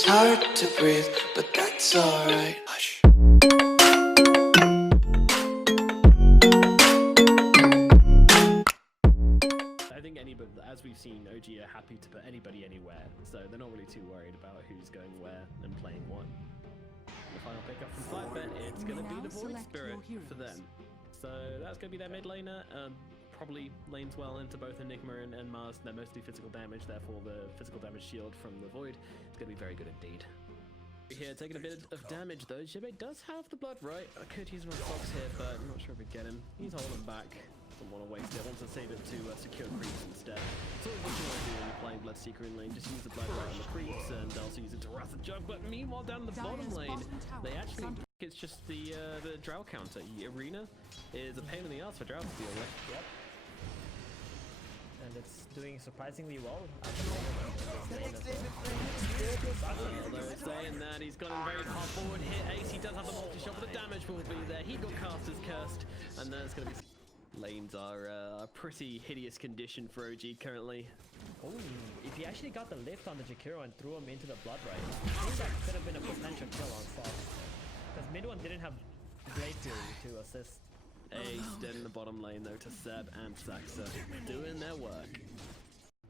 It's hard to breathe, but that's alright. Hush. I think anybody, as we've seen, OG are happy to put anybody anywhere, so they're not really too worried about who's going where and playing what. The final pickup from Fightbet, it's going to be the Void Spirit for them. So that's going to be their mid laner. Probably lanes well into both Enigma and Mars. They're mostly physical damage, therefore the physical damage shield from the Void is going to be very good indeed. Here, taking a bit of damage though. Xibbe does have the blood right. I could use my Fox here, but I'm not sure if we get him. He's holding back. Doesn't want to waste it. Wants to save it to secure creeps instead. Sort of what you want to do when you're playing Bloodseeker in lane. Just use the blood right on the creeps and also use it to harass the jug. But meanwhile, down the bottom lane, they actually... It's just the Drow counter. Arena is a pain in the ass for Drow to deal with. Yep. And it's doing surprisingly well. Although it's saying that he's got him very far forward here. Ace, he does have the multi-shot, but the damage will be there. He got casters cursed, and there's going to be... Lanes are a pretty hideous condition for OG currently. Oh, if he actually got the lift on the Jakiro and threw him into the blood right, I think that could have been a potential kill on Fox. Because midone didn't have Blade Fury to assist. Ace dead in the bottom lane though to Seb and Saksa doing their work.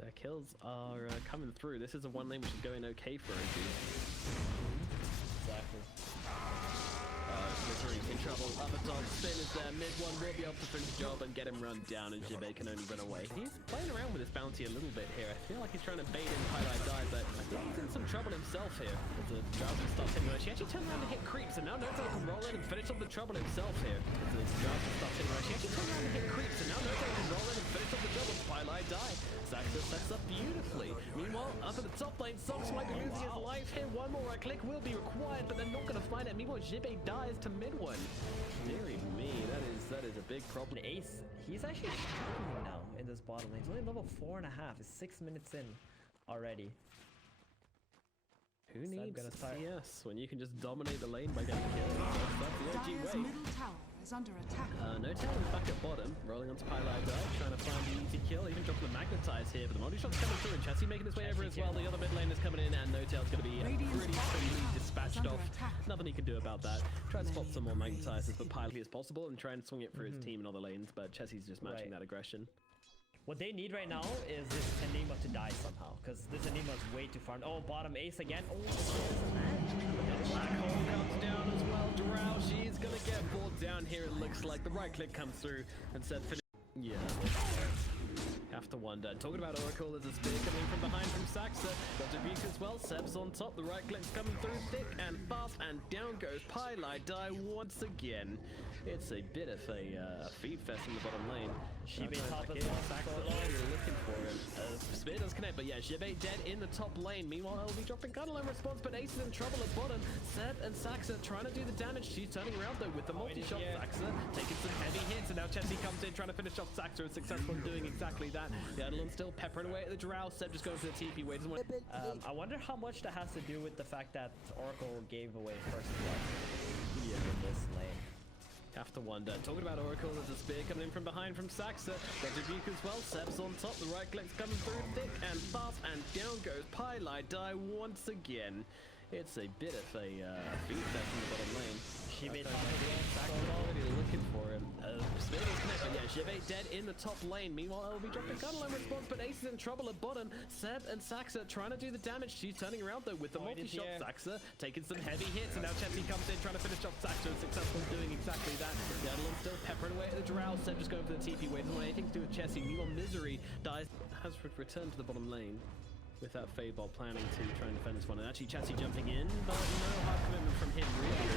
Their kills are coming through. This is a one lane which is going okay for OG. Exactly. Misery in trouble. Abaddon spin is there. Mid one will be able to finish the job and get him run down, and Xibbe can only run away. He's playing around with his bounty a little bit here. I feel like he's trying to bait in highlight die, but I think he's in some trouble himself here. As the Drow starts hitting her. She actually turned around to hit creeps, and now N0tail can roll in and finish off the trouble himself here. As the Drow starts hitting her. She actually turned around to hit creeps, and now N0tail can roll in and finish off the trouble with highlight die. Saksa sets up beautifully. Meanwhile, up at the top lane, Sox might be losing his life here. One more right click will be required, but they're not going to find it. Meanwhile, Xibbe dies to mid one. Deary me, that is a big problem. Ace, he's actually struggling now in this bottom lane. He's only level 4.5. It's 6 minutes in already. Who So needs start. CS when you can just dominate the lane by getting kills? That's the OG way. Middle tower is under attack. N0tail is back at bottom, rolling onto pieliedie, trying to find the easy kill, even dropping the magnetize here, but the multi-shot's coming through, and Chessie making his way over as well. The other mid lane is coming in, and N0tail's going to be pretty quickly dispatched off. Nothing he can do about that. Try to spot some more magnetizers, but pieliedie as possible, and try and swing it for his team in other lanes, but Chessie's just matching that aggression. What they need right now is this Enigma to die somehow, because this Enigma is way too far. Oh, bottom Ace again. Oh, Black hole comes down as well. Drow, she's gonna get pulled down here. It looks like the right click comes through and said finish. Yeah. Have to wonder. Talking about Oracle, there's a spear coming from behind from Saksa. Got Rubick as well. Seb's on top. The right click's coming through thick and fast, and down goes pieliedie once again. It's a bit of a feed fest in the bottom lane. Xibbe top as well. Saksa you're looking for him. Spear does connect, but yeah, Xibbe dead in the top lane. Meanwhile, he'll be dropping Cuddle in response, but Ace is in trouble at bottom. Seb and Saksa trying to do the damage. She's turning around though with the multi-shot. Saksa taking some heavy hits, and now Chessie comes in trying to finish off Saksa and successful in doing exactly that. The Abaddon still peppering away at the Drow. Seb just going for the TP wave. I wonder how much that has to do with the fact that Oracle gave away first blood in this lane. Have to wonder. Talking about Oracle, there's a spear coming in from behind from Saksa. Got Rubick as well. Seb's on top. The right click's coming through thick and fast, and down goes pieliedie once again. It's a bit of a feed fest in the bottom lane. Xibbe already looking for him. Spear does connect, but yeah, Xibbe dead in the top lane. Meanwhile, he'll be dropping Cuddle in response, but Ace is in trouble at bottom. Seb and Saksa trying to do the damage. She's turning around though with the multi-shot. Saksa taking some heavy hits, and now Chessie comes in trying to finish off Saksa, and successful in doing exactly that. The Abaddon still peppering away at the Drow. Seb just going for the TP wave. Doesn't want anything to do with Chessie. Meanwhile, Misery has returned to the bottom lane with that fade ball planning to try and defend this one. And actually Chessie jumping in, but no hard commitment from him really.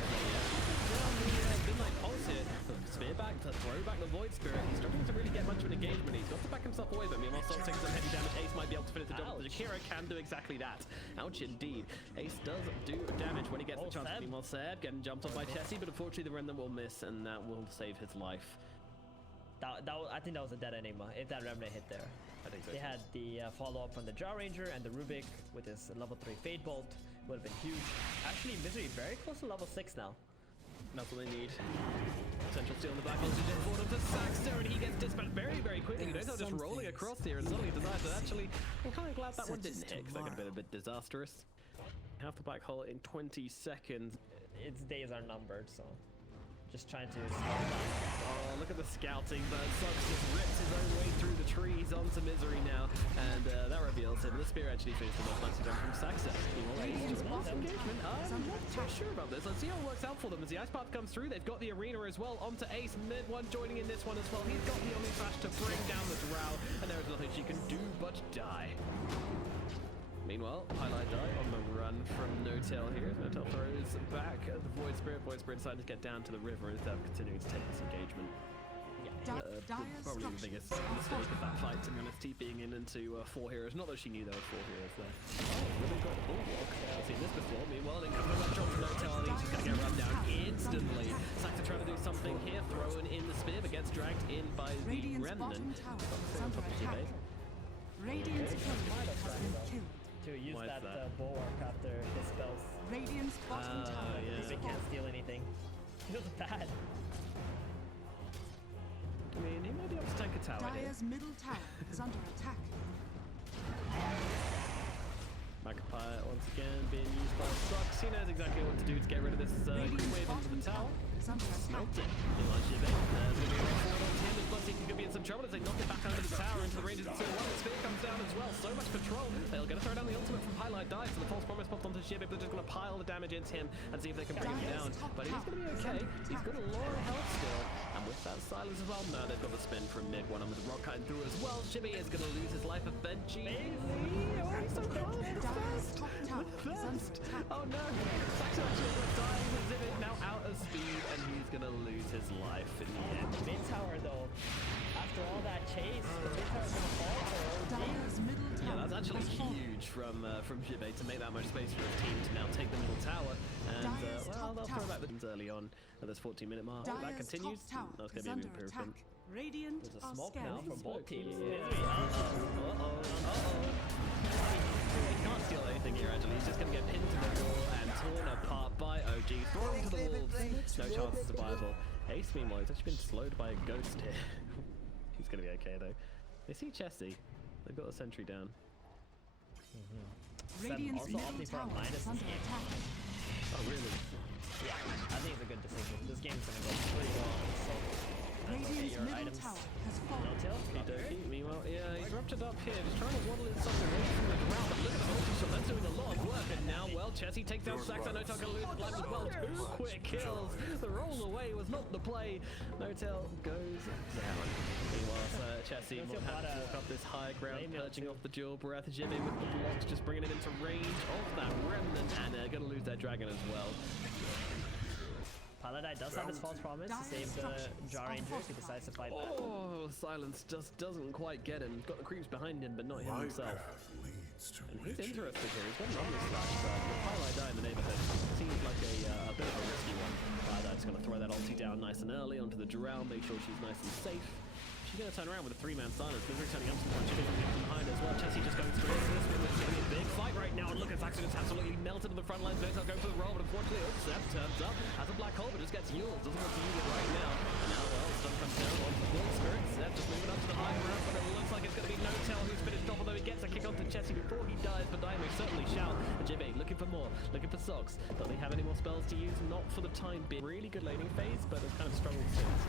Midnight pulse here. Spear back to throw back the Void Spirit. He's struggling to really get much of an engagement. He's got to back himself away, but meanwhile Sox taking some heavy damage. Ace might be able to finish the job. The Jakiro can do exactly that. Ouch indeed. Ace does do damage when he gets the chance. Meanwhile Seb getting jumped on by Chessie, but unfortunately the remnant will miss, and that will save his life. I think that was a dead Enigma, if that remnant hit there. I think so. They had the follow-up from the Drow Ranger and the Rubick with his level 3 Fade Bolt. Would have been huge. Actually, Misery very close to level 6 now. That's what they need. Central steal in the back voltage in forward onto Saksa, and he gets dispatched very quickly. You know, they're just rolling across here, and suddenly decides that actually, I'm kind of glad that one didn't hit, because that could have been a bit disastrous. Half the black hole in 20 seconds. Its days are numbered, so just trying to slow down. Oh, look at the scouting, but Saksa just rips his own way through the trees onto Misery now, and that reveals him. The spear actually finished him off nicely done from Saksa. Engagement. I'm not too sure about this. Let's see how it works out for them as the ice path comes through. They've got the arena as well onto Ace. Mid1 joining in this one as well. He's got the Omni Flash to bring down the Drow, and there is nothing she can do but die. Meanwhile, highlight die on the run from N0tail here. N0tail throws back the Void Spirit. Void Spirit decided to get down to the river instead of continuing to take this engagement. Probably the biggest mistake of that fight, to be honest, TPing in into 4 heroes. Not that she knew there were 4 heroes there. Oh, really got the bulwark. I've seen this before. Meanwhile, then comes the drop from N0tail, and he's just going to get run down instantly. Saksa trying to do something here, throwing in the spear, but gets dragged in by the Remnant. Radiant's turret has been killed. To use that bulwark after his spells. Radiant's bottom tower is Rubick can't steal anything. He feels bad. I mean, he may be able to take a tower here. Dire's middle tower is under attack. Magpie once again being used by Saksa. He knows exactly what to do to get rid of this wave into the tower. Smelt it. Xibbe. There's going to be a forward on him. Bloodseeker could be in some trouble as they knock it back under the tower into the ranges of 2-1. The spear comes down as well. So much control. They'll get to throw down the ultimate from highlight die. So the false promise popped onto Xibbe. They're just going to pile the damage into him and see if they can bring him down. But he's going to be okay. He's got a lot of health still. And with that silence as well, no, they've got the spin from mid-1 with the rock cutting through as well. Xibbe is going to lose his life eventually. Oh, he's so close. Oh no. Saksa actually was dying with Xibbe now out of speed, and he's going to lose his life in the end. Mid tower though, after all that chase, the mid tower's gonna fall for Dire's middle tower. Yeah, that's actually huge from Xibbe to make that much space for his team to now take the middle tower. And well, they'll throw back the early on at this 14-minute mark. That continues. That's going to be a big improvement. Radiant There's a are smoke scared. now from both teams. He can't steal anything here, actually. He's just going to get pinned to the wall and torn apart by OG. Thrown to the wolves. No chance of survival. Ace, meanwhile, he's actually been slowed by a ghost here. He's going to be okay, though. They see Chessie. They've got the sentry down. Radiant's Also, middle Omnifront tower minus is under this game. attack. Oh, really? Yeah, I think it's a good decision. This game's gonna go pretty long. So Radiant's your middle items. tower has fallen. N0tail? Okey-dokey. Meanwhile, yeah, he's ruptured up here, just trying to waddle in something away from the ground. But look at the multi-shot, that's doing a lot of work. And now, well, Chessie takes down Saksa. N0tail gonna lose his life as well. 2 quick kills. The roll away was not the play. N0tail goes down. Meanwhile, Chessie will have to walk up this high ground, perching off the dual breath. Xibbe with the blocks, just bringing it into range of that remnant. And they're gonna lose their dragon as well. Pieliedie does have his false promise to save the Jar Ranger if he decides to fight back. Oh, silence just doesn't quite get him. Got the creeps behind him, but not him himself. And he's interested here. He's got an Omni Slash, but with Pieliedie in the neighborhood, seems like a bit of a risky one. Pieliedie's going to throw that ulti down nice and early onto the Drow, make sure she's nice and safe. She's going to turn around with a 3-man silence. Misery turning up some punch from behind as well. Chessie just going straight into this one. It's going to be a big fight right now. And look at Saksa just absolutely melted on the front lines. N0tail going for the roll, but unfortunately, Seth turns up, has a black hole, but just gets Yule. Doesn't want to use it right now. And now, well, stun comes down onto the Bull Spirit. Seth just moving up to the high ground, but it looks like it's going to be N0tail who's finished off, although he gets a kick onto Chessie before he dies. But Diamond may certainly shout. Xibbe looking for more, looking for Sox. Does he have any more spells to use? Not for the time being. Really good laning phase, but it's kind of struggled since.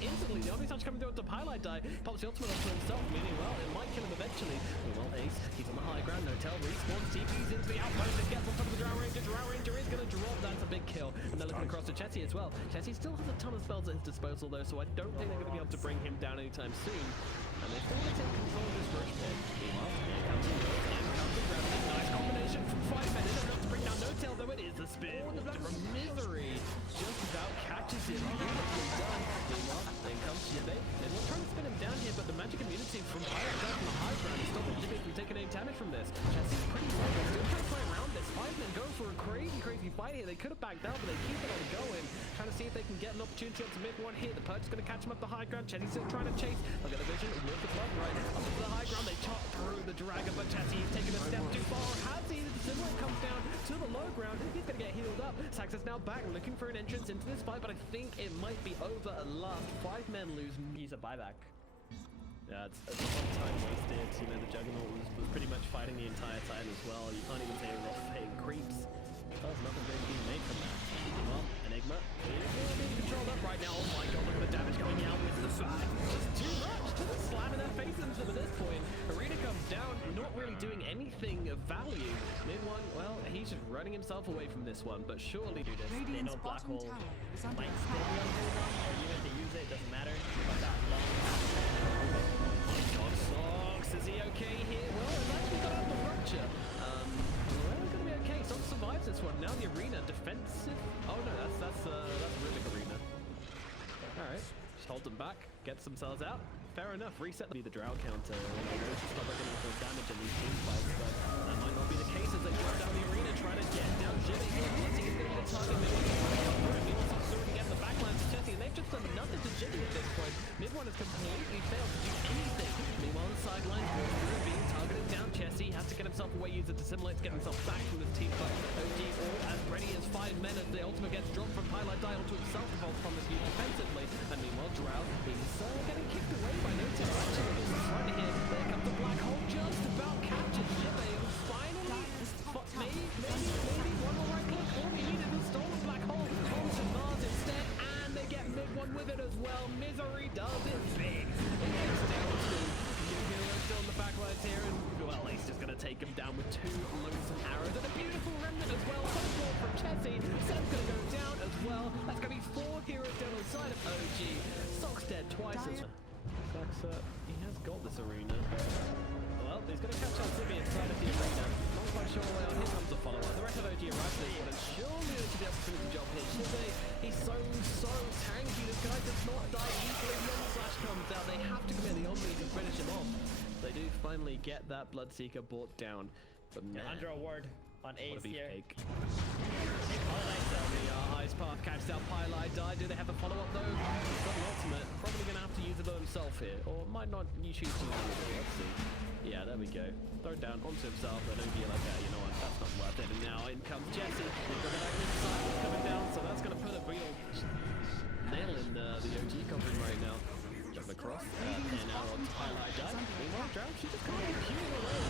Instantly, the only touch coming through with the pieliedie pops the ultimate onto himself, meaning, well, it might kill him eventually. Well, Ace, he's on the high ground. N0tail respawns, TPs into the outpost and gets on top of the Drow Ranger. Drow Ranger is going to drop. That's a big kill. And they're looking across to Chessie as well. Chessie still has a ton of spells at his disposal, though, so I don't think they're going to be able to bring him down anytime soon. And they still want to take control of this rush pit. Meanwhile, here comes the Rose, and comes the Gravity. Nice combination from 5 men. It enough to bring down N0tail, though it is the spin from Misery. Just about catches him. Beautifully done. Meanwhile, then comes Xibbe. They're not trying to spin him down here, but the magic immunity from Pieliedie from the high ground is stopping Xibbe from taking any damage from this. Chessie's pretty low, but still trying to play around it. this. 5 men go for a crazy fight here. They could have backed out, but they keep it on going. Trying to see if they can get an opportunity onto mid one here. The Purge is going to catch him up the high ground. Chessie's still trying to chase. Look at the vision with the blood right up to the high ground. They chop through the dragon, but Chessie's taking a step too far. Has he? The Similar comes down to the low ground. He's going to get healed up. Saksa's now back looking for an entrance into this fight, but I think it might be over at last. 5 men lose. He's a buyback. Yeah, it's a lot of time wasted. You know, the Juggernaut was pretty much fighting the entire time as well. You can't even say Offlane creeps. There's nothing really being made from that. Well, Enigma is being controlled up right now. Oh my god, look at the damage going out with the back. Just too much. Just slamming their faces into them at this point. Arena comes down, not really doing anything of value. Mid one, well, he's just running himself away from this one, but surely do this. They Radiant's know Black bottom Hole tower is under might attack. still be on cooldown, or even if they use it, doesn't matter. But that long God, Sox, is he okay here? Well, it's actually got out the rupture. Well, it's gonna be okay. Sox survives this one. Now the arena defensive. Oh no, that's Rubick arena. All right, just hold them back, gets themselves out. Fair enough. Reset the Drow counter. Stop getting full damage in these team fights, but that might not be the case as they drop down the arena trying to get down Xibbe here. Bloodseeker is going to be the target. Mid one is trying to come through. Mid one's also going to get the backline to Chessie, and they've just done nothing to Xibbe at this point. Mid one has completely failed to do anything. Meanwhile, on the sidelines, Rubick being targeted down. Chessie has to get himself away, use it to simulate to get himself back from this team fight. OG all as ready as 5 men as the ultimate gets dropped from pieliedie onto himself to vault from this view defensively. And meanwhile, Drow is getting kicked away by N0tail. Actually, this is right here. There comes the black hole, just about captured Xibbe, and finally, maybe one more right click. All he needed was stolen black hole onto Mars instead, and they get mid one with it as well. Misery does it big. It gets down to Jakiro still in the backlines here, and well, he's just going to take him down with 2 lonesome arrows and a beautiful remnant as well. Support from Chessie. Seb's going to go down as well. That's going to be 4 heroes down on the side of OG. Sock's dead twice as well. Saksa, he has got this arena. Well, he's going to catch out Xibbe inside of the arena. Not quite sure where on here comes the follow-up. The rest of OG arrives at this one, and surely they should be able to finish the job here. Xibbe, he's so tanky. This guy does not die easily. When the flash comes out, they have to commit the Omni to finish him off. They do finally get that Bloodseeker brought down. But man, under a ward on what Ace a here. beefcake. The highest path catches out pieliedie. Do they have a follow-up though? He's got an ultimate. Probably going to have to use it on himself here. Or might not. You choose to use it. Let's see. Yeah, there we go. Throw it down onto himself. I don't feel like that. You know what? That's not worth it. And now in comes Chessie. He's got that inside coming down. So that's going to put a real nail in the OG covering right now. Jump across. And now on pieliedie. Meanwhile, Drow, she just kind of queuing away.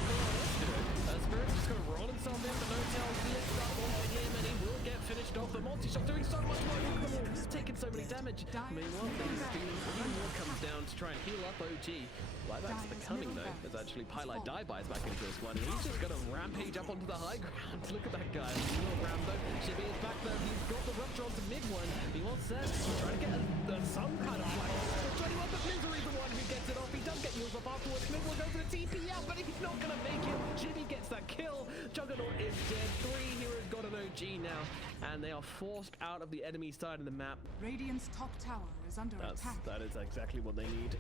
Spirit's just going to roll himself in. The N0tail flips up onto him, and he will get finished off. The multi-shot doing so much more. Look at them all taking so many damage. Meanwhile, even more comes down to try and heal up OG. Buyback's becoming though, as actually pieliedie buys back into this one, and he's just going to rampage up onto the high ground. Look at that guy. Little Rambo. Xibbe is back there. He's got the rupture onto mid one. He wants Seb. He's trying to get some kind of flag. Trying to want the Misery, the one who gets it off. He does get used up afterwards. Mid will go for the TP out, but he's not going to make it. Xibbe gets that kill. Juggernaut is dead. 3 heroes got an OG now, and they are forced out of the enemy side of the map. Radiant's top tower is under attack. That is exactly what they need.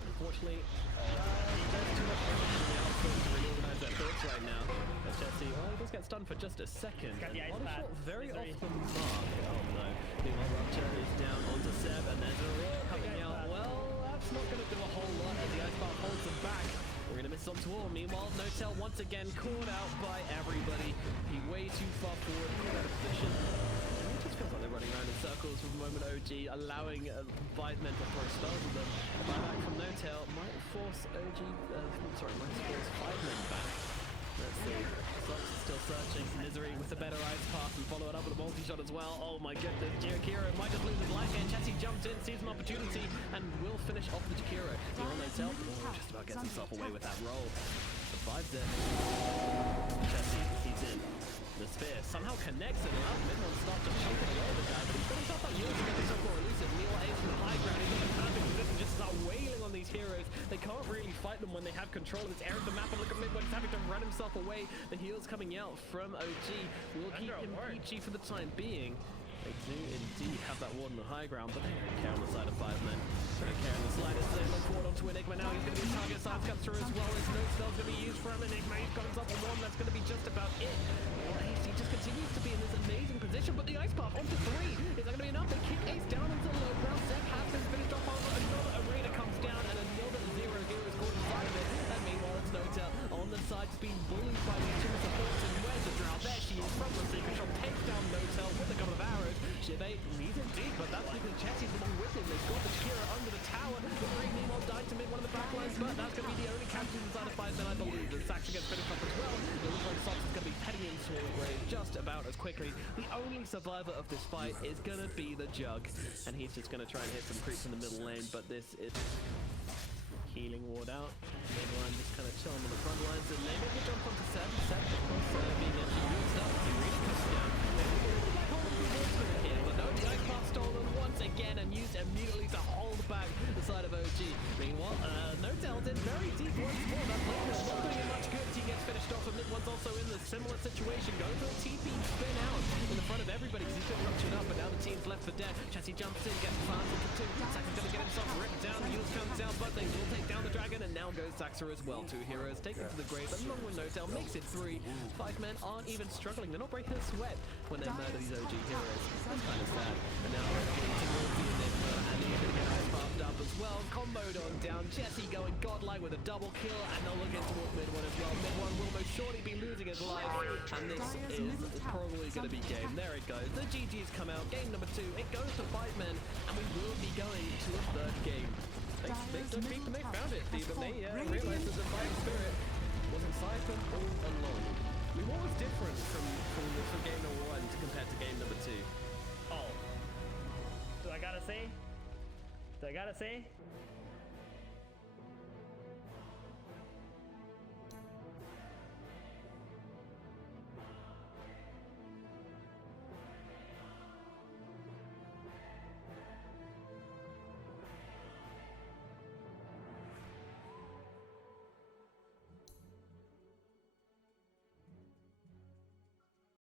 Unfortunately, there's too much damage in the outfield to reorganize their thoughts right now. But Chessie, well, he does get stunned for just a second. Got the ice Body bat. shot very Misery. off the mark. Oh no. Meanwhile, Rupture is down onto Seb, and there's a real coming out. Well, that's not going to do a whole lot as the ice bar holds them back. We're going to miss on tour. Meanwhile, N0tail once again caught out by everybody. He way too far forward, caught out of position. It just feels like they're running around in circles for the moment. OG allowing 5 men to throw stars at them. A buyback from N0tail might force might force 5 men back. Let's see. Sox is still searching. Misery with a better ice path and follow it up with a multi-shot as well. Oh my goodness. Jakiro might just lose his life here. Chessie jumps in, sees an opportunity, and will finish off the Jakiro. N0tail just about gets himself away with that roll. Survives it. Chessie, he's in. The spear somehow connects and allows Midone to start just chunking away the guy, but he's got himself that yield to get himself more elusive. Neil aims from the high ground. He's in a perfect position just to start wailing on these heroes. They can't really fight them when they have control of this area of the map. And look at Midone, he's having to run himself away. The heals coming out from OG will keep him peachy for the time being. They do indeed have that ward on the high ground, but they don't care on the side of 5 men. They don't care on the sliders. They look forward onto Enigma now. He's going to be target side capture as well as N0tail's going to be used for him. Enigma, he's got himself a one. That's going to be just about it. He just continues to be in this amazing position, but the ice path onto 3. Is that going to be enough? They kick Ace down into the low ground. Zeb has been finished off over another arena comes down and another 0 here is caught inside of it. And meanwhile, it's N0tail on the side, just being bullied by these two supports. And where's the Drow? There she is from the secret shop. Takes down N0tail with a couple of arrows. Xibbe leads him deep, but that's because Chessie's along with him. They've got the Jakiro under the tower. The 3 meanwhile died to mid one of the backlines, but that's going to be the only captain inside of 5 men, I believe. And Saksa gets finished off as well. It looks like Saksa's going to be heading in toward the grave just about as quickly. The only survivor of this fight is going to be the Jug, and he's just going to try and hit some creeps in the middle lane, but this is healing ward out. Midone just kind of chilling on the front lines, and they make a jump onto 7. 7, of course, being able to use stuff. He really comes down. Maybe we're going to black hole into the here, but no, the ice path stolen once again and used immediately to hold back the side of OG. Meanwhile, N0tail did very deep once more. That plane is not doing him much good. He gets finished off, and Mid-One's also in the similar situation. Going for a TP spin out in the front of everybody because he's been ruptured up, but now the team's left for dead. Chessie jumps in, gets planted for 2. Saksa's going to get himself ripped down. The Yules comes out, but they will take down the dragon, and now goes Saksa as well. 2 heroes taken to the grave, along with N0tail makes it 3. 5 men aren't even struggling. They're not breaking a sweat when they murder these OG heroes. That's kind of sad. And now they're getting towards the Enigma, and he's going to get ice puffed up as well. Comboed on down. Chessie going godlike with a double kill, and they'll look in towards Mid-One as well. Mid-One will most surely be losing his life, and this is probably going to be game. There it goes. The GG's come out. Game number 2. It goes to 5 men, and we will be going to a 3rd game. They found it, Steve, and they realized that the fighting spirit wasn't siphoned all along. I mean, what was different from game number 1 compared to game number 2? Oh. Do I gotta say?